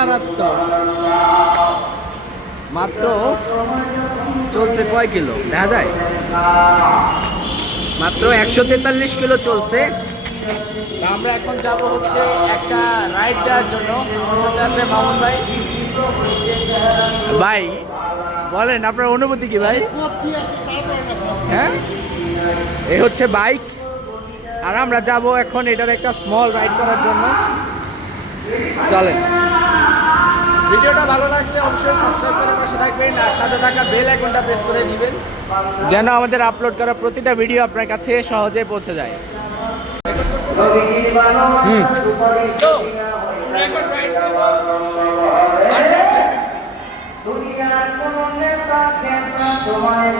মারাত্মক। মাত্র চলছে কয় কিলো? দেখা যায়? মাত্র একশো তেতাল্লিশ কিলো চলছে। আমরা এখন যাব হচ্ছে একটা রাইড দেওয়ার জন্য। আছে মামুন ভাই। ভাই বলেন আপনার অনুভূতি কি ভাই? হ্যাঁ? এই হচ্ছে বাইক। আর আমরা যাব এখন এটার একটা স্মল রাইড করার জন্য। চলেন। ভিডিওটা ভালো লাগলে অবশ্যই সাবস্ক্রাইব করে পাশে থাকবেন আর সাথে থাকা বেল আইকনটা প্রেস করে দিবেন। যেন আমাদের আপলোড করা প্রতিটা ভিডিও আপনার কাছে সহজে পৌঁছে যায়। হুম। দুনিয়ার কোন নেতা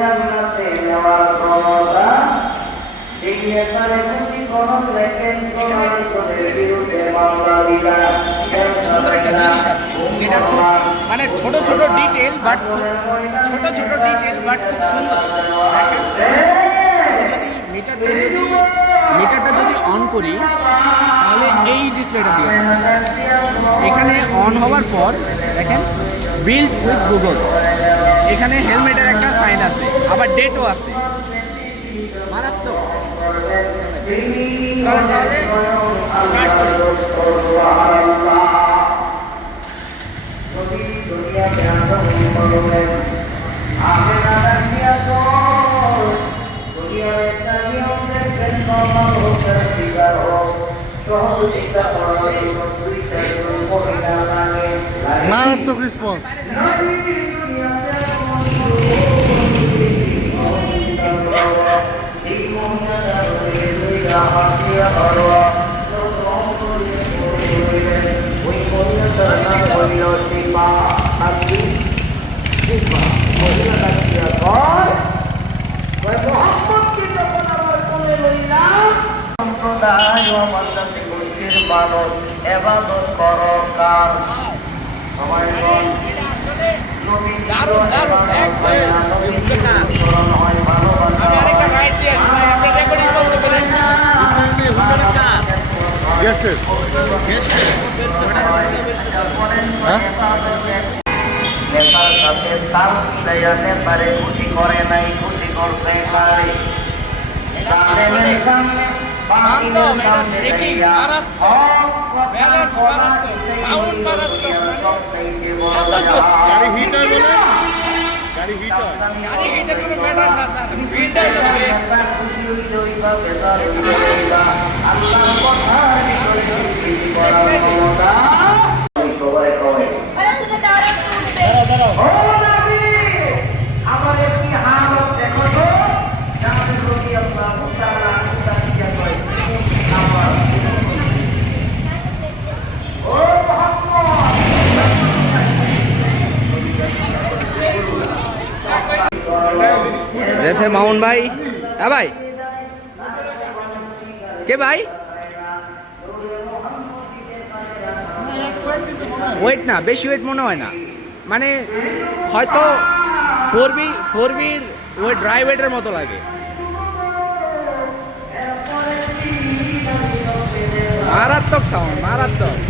জান্নাতে নেওয়ার ক্ষমতা এই নেতারে খুব মানে ছোট ছোট ডিটেল বাট ছোট ছোট ডিটেল বাট খুব সুন্দর। যদি মিটারটা যদি মিটারটা যদি অন করি, তাহলে এই ডিসপ্লেটা দিয়ে এখানে অন হওয়ার পর, দেখেন বিল্ড উইথ গুগল এখানে হেলমেটের একটা সাইন আছে, আবার ডেটও আছে। মারাত্মক। মারাত্মক রেসপন্স এই মহিলাটা হয়ে দুইটা হাতিয়া ধরোয়া ওই মহিলাটার নাম হইল শিপা আর কি শিপা মহিলাটা কি কয় কয় মোহাম্মদকে যখন আমার কোলে লইলাম আমার কাছে গোষ্ঠীর মানুষ এবাদত করো কার করতে পারেন গেছে হ্যাঁ? নেতার সাথে তাল মিলাইয়া নেতারে খুশি করে নাই খুশি করতে পারে। সামনে সামনে এটা breaking, মারাত্মক, balance মারাত্মক, sound মারাত্মক, এত জোস। গাড়ি হিট হয় বলে গাড়ি হিট হয় গাড়ি হিটের কোনো ম্যাটার না স্যার ফিল্ডার তো বেস্ট সবাই কয় আরে তুই দাঁড়া উঠবে আমার একটি হালত দেখো তো যাতে যদি আপনার মুসালা মুসা দিয়ে কয় আমার ও যেছে মামুন ভাই। হ্যাঁ ভাই। কে ভাই? ওয়েট না, বেশি ওয়েট মনে হয় না। মানে হয়তো ফোর বি ফোর বির ওয়েট ড্রাই ওয়েটের মতো লাগে। মারাত্মক সাউন্ড মারাত্মক।